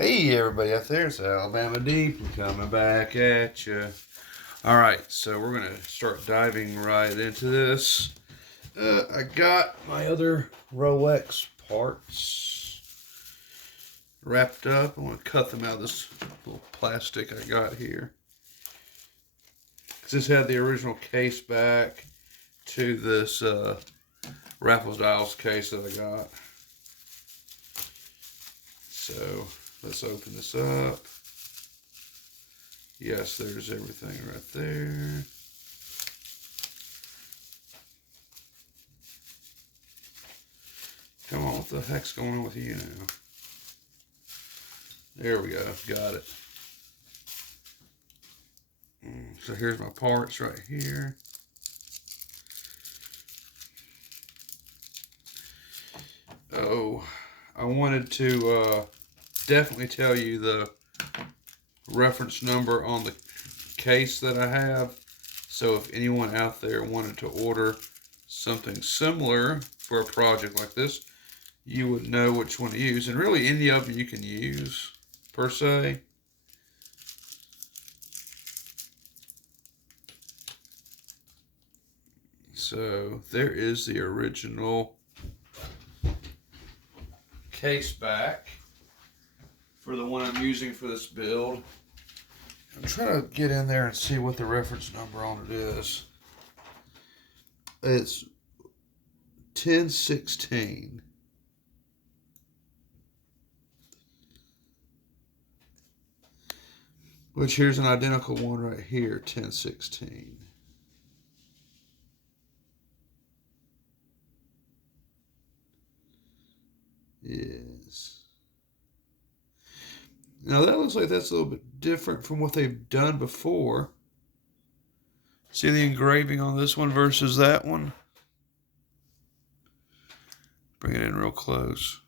Hey everybody out there, it's Alabama Deep coming back at you. Alright, so we're going to start diving right into this. I got my other Rolex parts wrapped up. I want to cut them out of this little plastic I got here. Because this had the original case back to this Raffles Dials case that I got. So let's open this up. Yes, there's everything right there. Come on, what the heck's going on with you now? There we go, got it. So here's my parts right here. Oh, I wanted to definitely tell you the reference number on the case that I have. So if anyone out there wanted to order something similar for a project like this, you would know which one to use. And really any of them you can use, per se. So there is the original case back for the one I'm using for this build. I'm trying to get in there and see what the reference number on it is. It's 1016. Which here's an identical one right here, 1016. Yes. Now that looks like that's a little bit different from what they've done before. See the engraving on this one versus that one? Bring it in real close.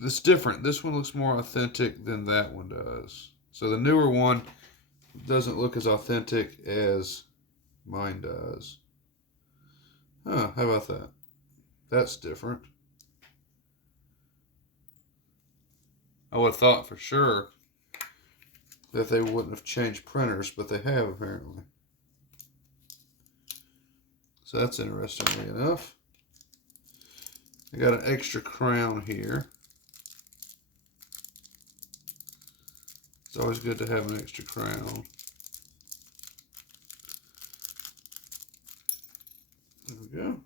It's different. This one looks more authentic than that one does. So the newer one doesn't look as authentic as mine does. Huh, how about that? That's different. I would have thought for sure that they wouldn't have changed printers, but they have apparently. So that's interestingly enough. I got an extra crown here. It's always good to have an extra crown. There we go.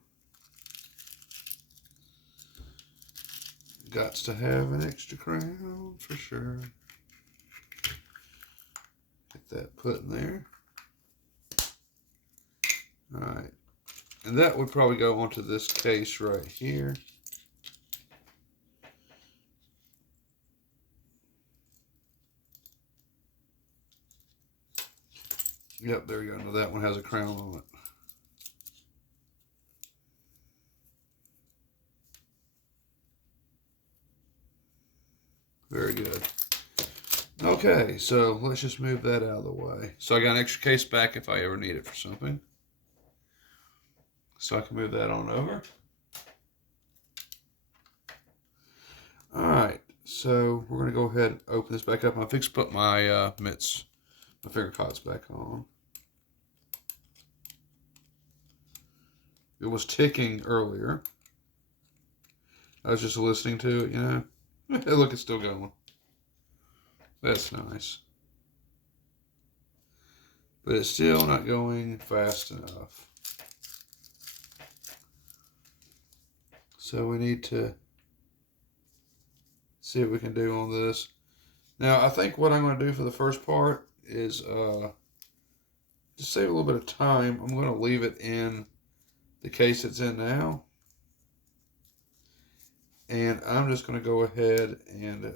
Gots to have an extra crown for sure. Get that put in there. Alright. And that would probably go onto this case right here. Yep, there you go. Now that one has a crown on it. Very good. Okay, so let's just move that out of the way. So I got an extra case back if I ever need it for something. So I can move that on over. Alright, so we're going to go ahead and open this back up. I'm fixing to put my mitts, my finger cots back on. It was ticking earlier. I was just listening to it, you know. Look, it's still going. That's nice. But it's still not going fast enough. So we need to see what we can do on this. Now, I think what I'm going to do for the first part is just save a little bit of time. I'm going to leave it in the case it's in now. And I'm just going to go ahead and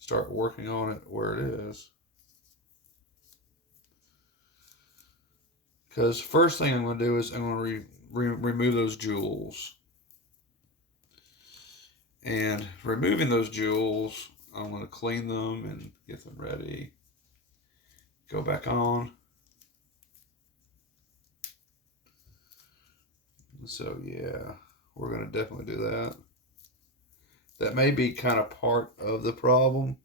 start working on it where it is. Because first thing I'm going to do is I'm going to remove those jewels. And removing those jewels, I'm going to clean them and get them ready. Go back on. So yeah, we're going to definitely do that. That may be kind of part of the problem,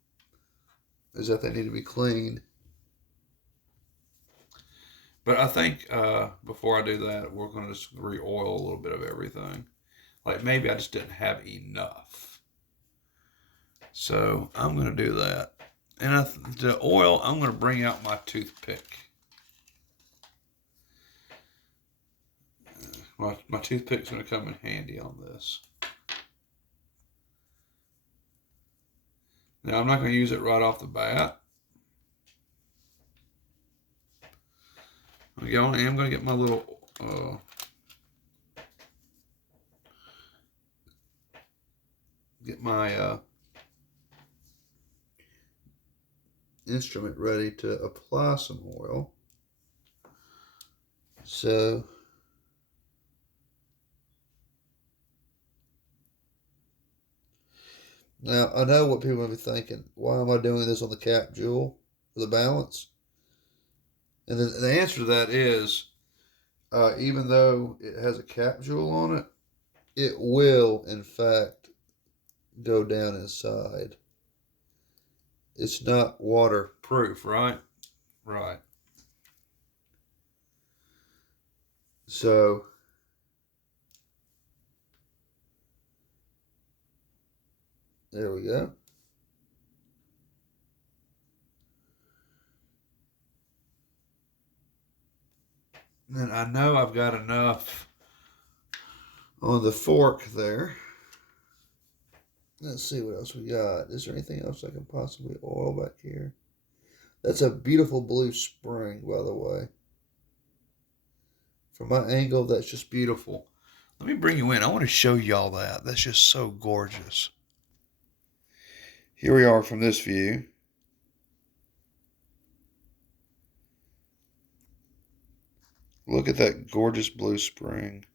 is that they need to be cleaned. But I think before I do that, we're going to just re-oil a little bit of everything. Like maybe I just didn't have enough. So I'm going to do that. And the oil, I'm going to bring out my toothpick. My toothpick's going to come in handy on this. Now I'm not going to use it right off the bat. I am going to get my little instrument ready to apply some oil. So now I know what people may be thinking. Why am I doing this on the cap jewel for the balance? And the answer to that is, even though it has a cap jewel on it, it will in fact go down inside. It's not waterproof, right? Right. So there we go. And I know I've got enough on the fork there. Let's see what else we got. Is there anything else I can possibly oil back here? That's a beautiful blue spring, by the way. From my angle, that's just beautiful. Let me bring you in. I want to show y'all that. That's just so gorgeous. Here we are from this view. Look at that gorgeous blue spring.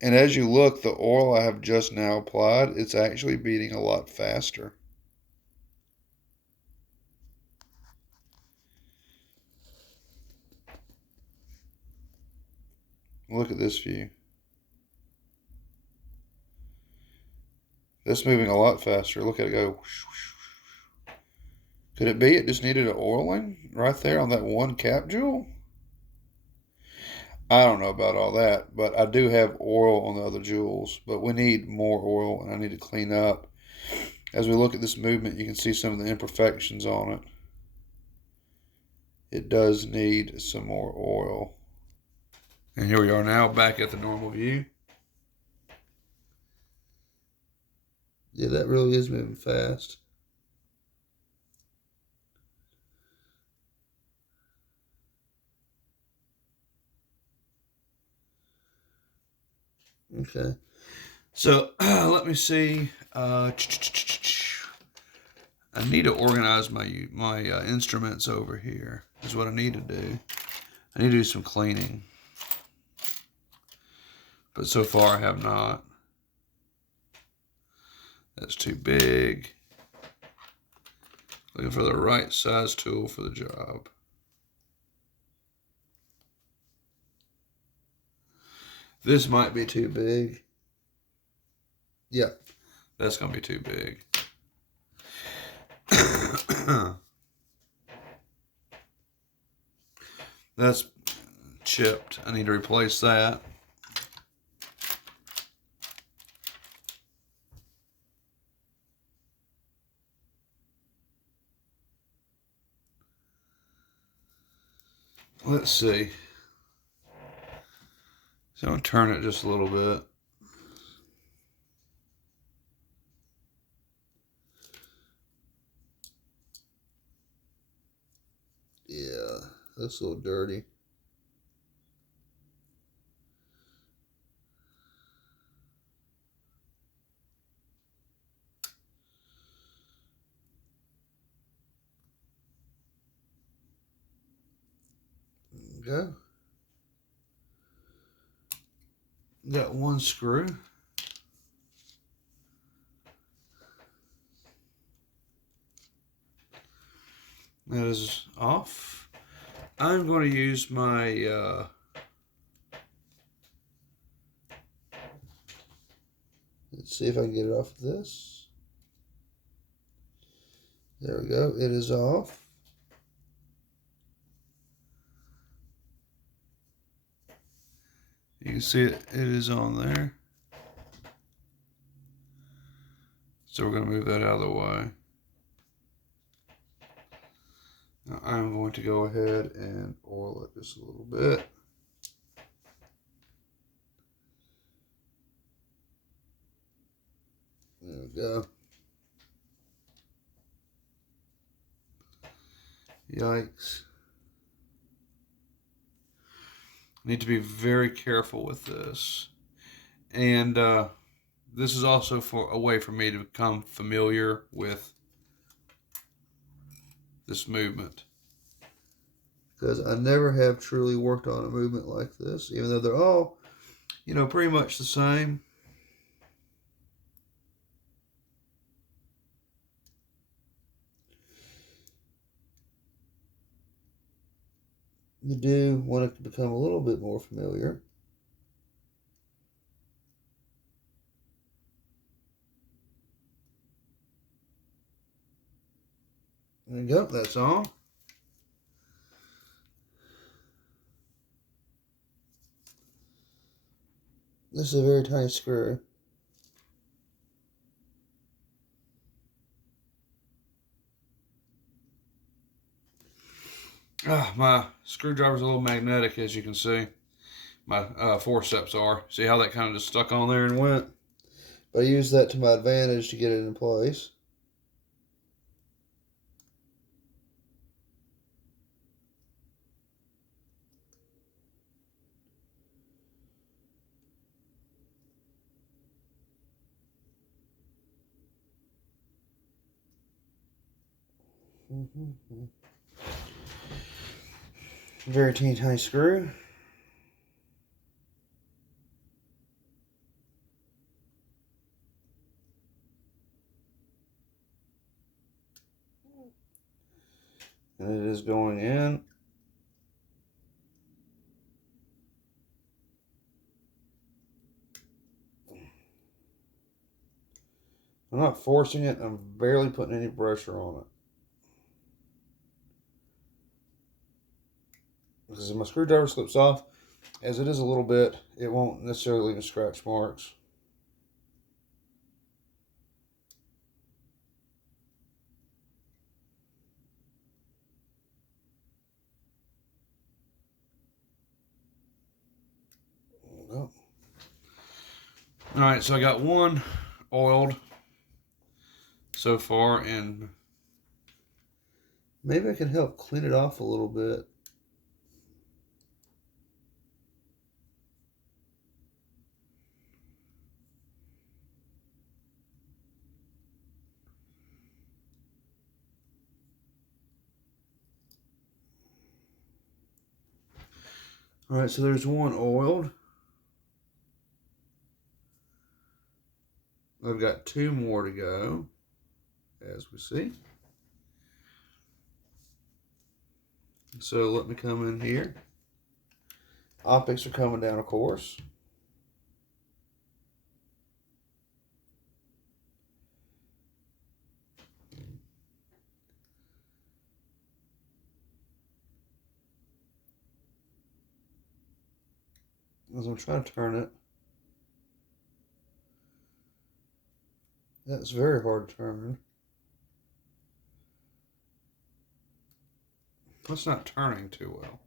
And as you look, the oil I have just now applied, it's actually beating a lot faster. Look at this view. That's moving a lot faster. Look at it go. Could it be it just needed an oiling right there on that one cap jewel? I don't know about all that, but I do have oil on the other jewels. But we need more oil, and I need to clean up. As we look at this movement, you can see some of the imperfections on it. It does need some more oil. And here we are now back at the normal view. Yeah, that really is moving fast. Okay. So let me see. I need to organize my instruments over here. Is what I need to do. I need to do some cleaning. But so far I have not. That's too big. Looking for the right size tool for the job. This might be too big. Yep, that's going to be too big. That's chipped. I need to replace that. Let's see. So I'm going to turn it just a little bit. Yeah, that's a little dirty. There we go. Got one screw. That is off. I'm going to use my Let's see if I can get it off of this. There we go. It is off. You can see it is on there. So we're going to move that out of the way. Now I'm going to go ahead and oil it just a little bit. There we go. Yikes. Need to be very careful with this. And this is also a way for me to become familiar with this movement. Because I never have truly worked on a movement like this, even though they're all, pretty much the same. You do want it to become a little bit more familiar. There you go, that's all. This is a very tiny screw. My screwdriver's a little magnetic, as you can see. My forceps are. See how that kind of just stuck on there and went? But I used that to my advantage to get it in place. Very teeny tiny screw. And it is going in. I'm not forcing it. I'm barely putting any pressure on it. Because if my screwdriver slips off, as it is a little bit, it won't necessarily leave scratch marks. All right, so I got one oiled so far, and maybe I can help clean it off a little bit. All right, so there's one oiled. I've got two more to go, as we see. So let me come in here. Optics are coming down, of course. As I'm trying to turn it. That's very hard to turn. That's not turning too well.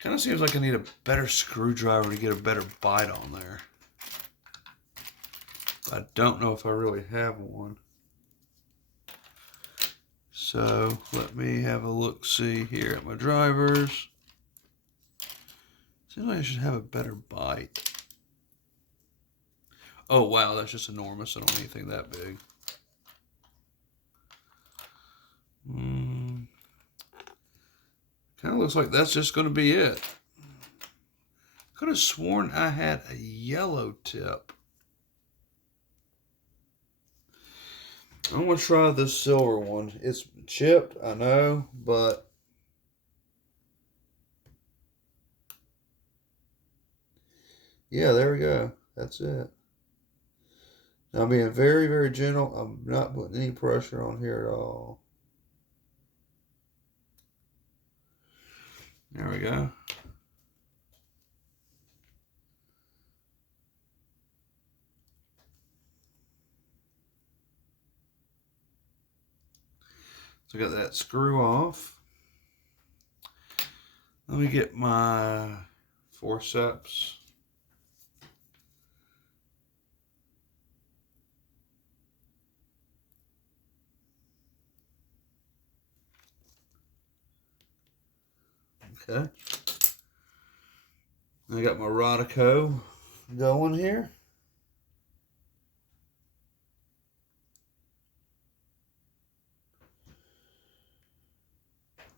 Kind of seems like I need a better screwdriver to get a better bite on there. I don't know if I really have one. So let me have a look-see here at my drivers. Seems like I should have a better bite. Oh wow, that's just enormous. I don't want anything that big. Kind of looks like that's just going to be it. Could have sworn I had a yellow tip. I'm going to try this silver one. It's chipped, I know, but yeah, there we go. That's it. Now, I'm being very, very gentle. I'm not putting any pressure on here at all. There we go. So I got that screw off. Let me get my forceps. Okay. I got my Rodico going here.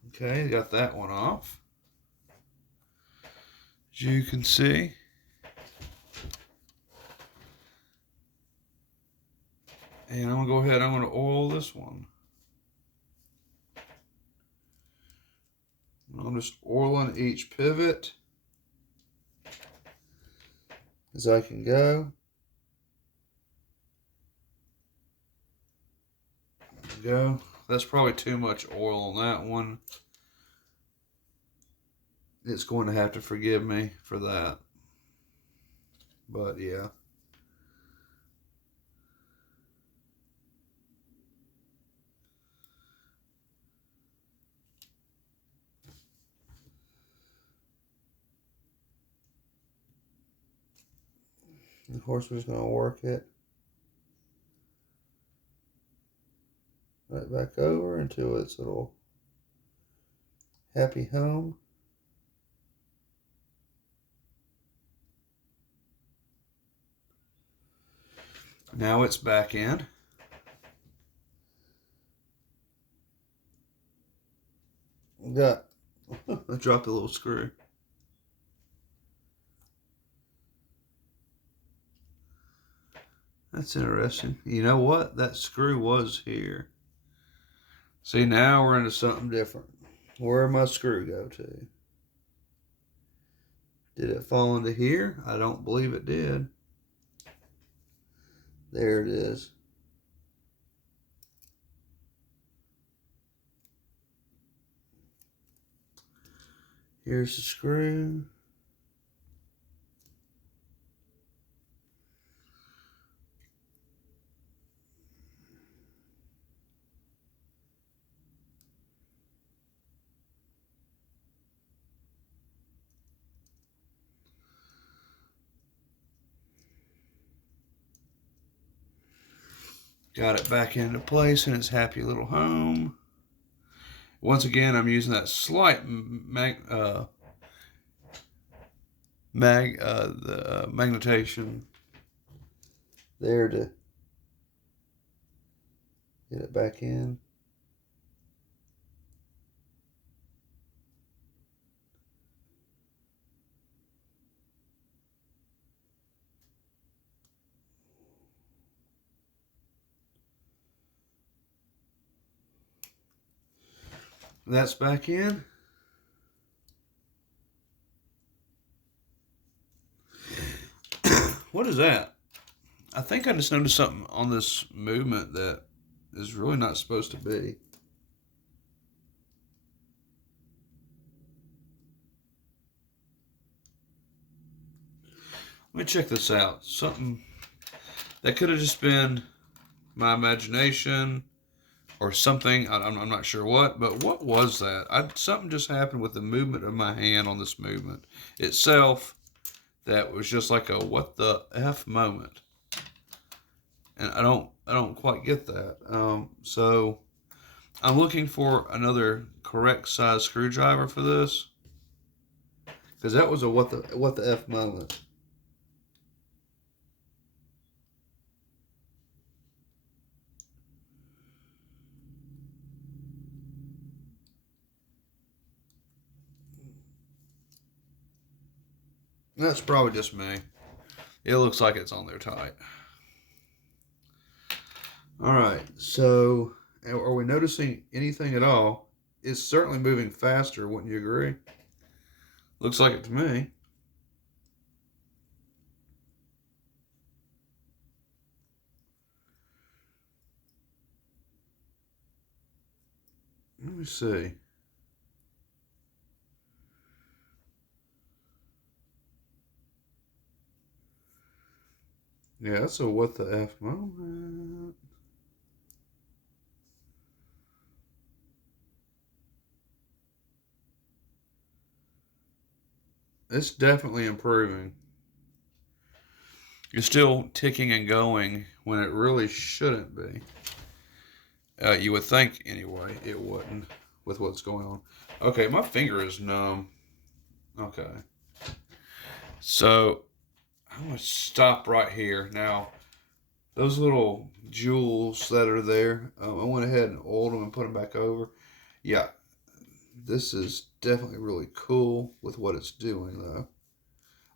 Okay, got that one off. As you can see. And I'm going to go ahead, I'm going to oil this one. I'm just oiling each pivot as I can go. There we go. That's probably too much oil on that one. It's going to have to forgive me for that. But yeah. Of course, we're just going to work it right back over into its little happy home. Now it's back in. Got, I dropped a little screw. That's interesting. You know what? That screw was here. See, now we're into something different. Where did my screw go to? Did it fall into here? I don't believe it did. There it is. Here's the screw. Got it back into place in its happy little home. Once again, I'm using that slight magnetation there to get it back in. That's back in. What is that? I think I just noticed something on this movement that is really not supposed to be. Let me check this out. Something that could have just been my imagination or something. I'm not sure what, but what was that? Something just happened with the movement of my hand on this movement itself that was just like a what the F moment. And I don't quite get that. So I'm looking for another correct size screwdriver for this, because that was a what the F moment. That's probably just me. It looks like it's on there tight. All right, so are we noticing anything at all? It's certainly moving faster, wouldn't you agree? Looks like it to me. me see. Yeah, that's a what the F moment. It's definitely improving. It's still ticking and going when it really shouldn't be. You would think, anyway, it wouldn't with what's going on. Okay, my finger is numb. Okay. So, I'm going to stop right here. Now, those little jewels that are there, I went ahead and oiled them and put them back over. Yeah, this is definitely really cool with what it's doing, though.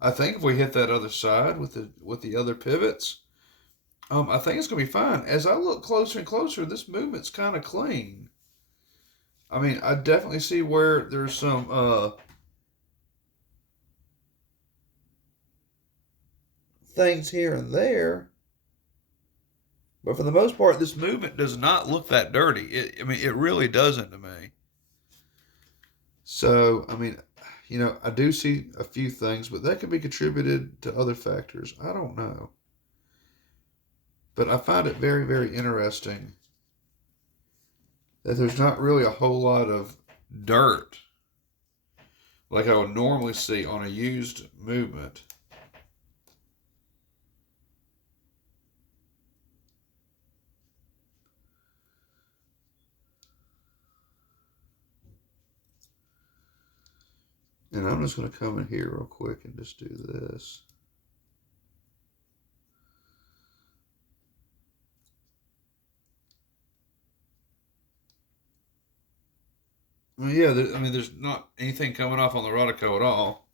I think if we hit that other side with the other pivots, I think it's gonna be fine. As I look closer and closer, this movement's kind of clean. I mean, I definitely see where there's some things here and there, but for the most part, this movement does not look that dirty. I mean, it really doesn't to me. So, I mean, I do see a few things, but that could be contributed to other factors. I don't know. But I find it very, very interesting that there's not really a whole lot of dirt like I would normally see on a used movement. And I'm just going to come in here real quick and just do this. I mean, yeah, there's not anything coming off on the Rodico at all.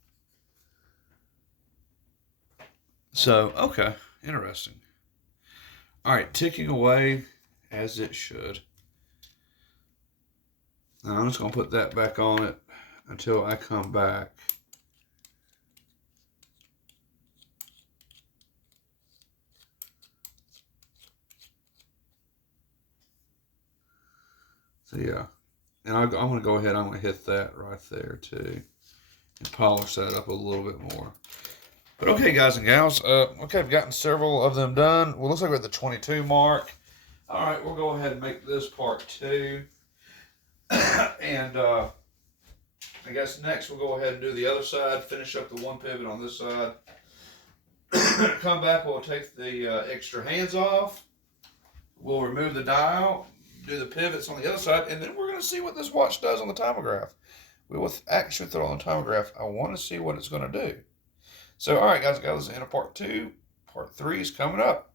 So, okay, interesting. All right, ticking away as it should. Now I'm just going to put that back on it until I come back. So, yeah. And I'm going to go ahead, I'm going to hit that right there too. And polish that up a little bit more. But okay, guys and gals, okay, I've gotten several of them done. Well, looks like we're at the 22 mark. All right, we'll go ahead and make this part 2. And I guess next we'll go ahead and do the other side, finish up the one pivot on this side. Come back, we'll take the extra hands off. We'll remove the dial, do the pivots on the other side, and then we're going to see what this watch does on the timograph. We will actually throw it on the timograph. I want to see what it's going to do. So, all right, guys, this is the end of part 2. Part 3 is coming up.